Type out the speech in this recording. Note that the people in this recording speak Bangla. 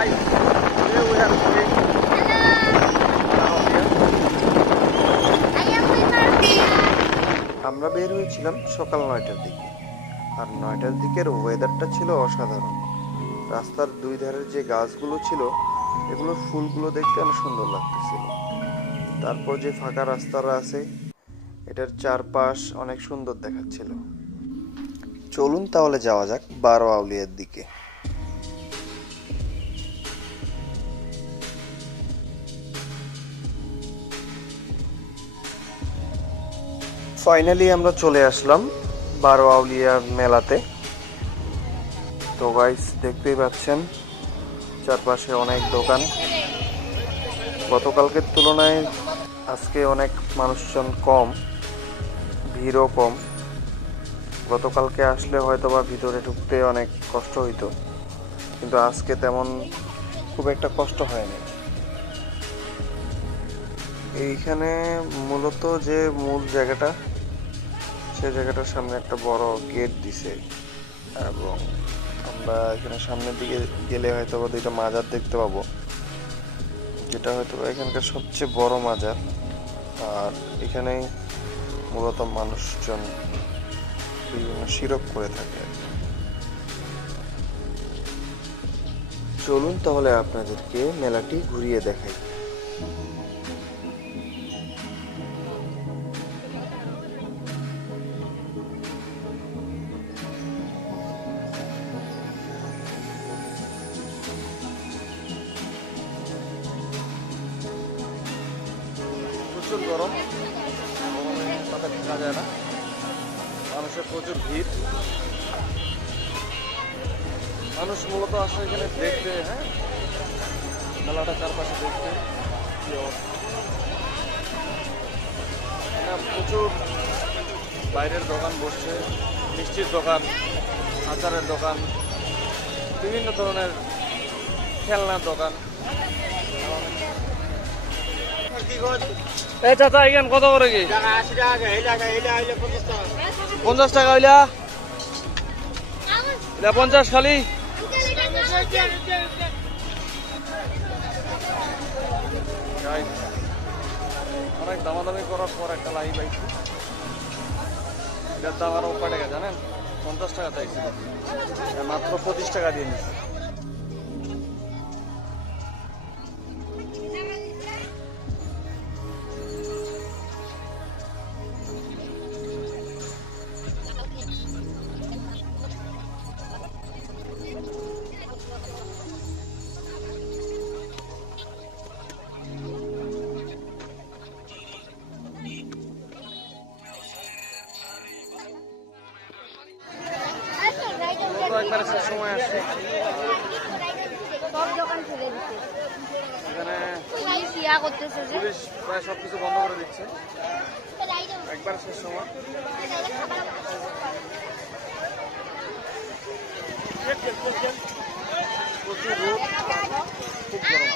আমরা বের হয়েছিলাম সকাল 9টার দিকে, আর 9টার দিকের ওয়েদারটা ছিল অসাধারণ। রাস্তার দুই ধারের যে গাছগুলো ছিল, এগুলোর ফুলগুলো দেখতে অনেক সুন্দর লাগতেছিল। তারপর যে ফাঁকা রাস্তাটা আছে, এটার চারপাশ অনেক সুন্দর দেখাচ্ছিল। চলুন তাহলে যাওয়া যাক 12 আউলিয়ার দিকে। ফাইনালি আমরা চলে আসলাম 12 আউলিয়া মেলাতে। তো গাইস, দেখতেই পাচ্ছেন চারপাশে অনেক দোকান। গতকালকের তুলনায় আজকে অনেক মানুষজন কম, ভিড়ও কম। গতকালকে আসলে হয়তো বা ভিতরে ঢুকতে অনেক কষ্ট হইতো, কিন্তু আজকে তেমন খুব একটা কষ্ট হয়নি। এইখানে মূলত যে মূল জায়গাটা, সেই জায়গাটার সামনে একটা বড় গেট দিছে, এবং আমরা এখানে সামনের দিকে গেলে হয়তো বা দুইটা মাজার দেখতে পাবো, যেটা হয়তো এখানকার সবচেয়ে বড় মাজার। আর এখানেই মূলত মানুষজন বিভিন্ন শিরক করে থাকে। চলুন তাহলে আপনাদেরকে মেলাটি ঘুরিয়ে দেখাই। প্রচুর গরম, গরমে মাথা ঢাকা যায় না, মানুষের প্রচুর ভিড়। মানুষ মূলত আসলে এখানে দেখতে, হ্যাঁ, মেলাটা চারপাশে দেখতে। কি অবস্থা, এখানে প্রচুর বাইরের দোকান বসছে, মিষ্টির দোকান, আচারের দোকান, বিভিন্ন ধরনের খেলনার দোকান। এই চাচা, এখানে কত করে কি? 50 টাকা হইলা, 50 খালি। অনেক দামাদামি করার পর একটা লাইভ আইছি, এটার দাম আরো কয় টাকা জানেন? 50 টাকা চাইছিল, মাত্র 25 টাকা দিয়ে নিচ্ছে। একবারে শেষ সময় আসছে, এখানে পুলিশ প্রায় সবকিছু বন্ধ করে দিচ্ছে, একবারে শেষ সময়। প্রচুর রোদ, খুব গরম।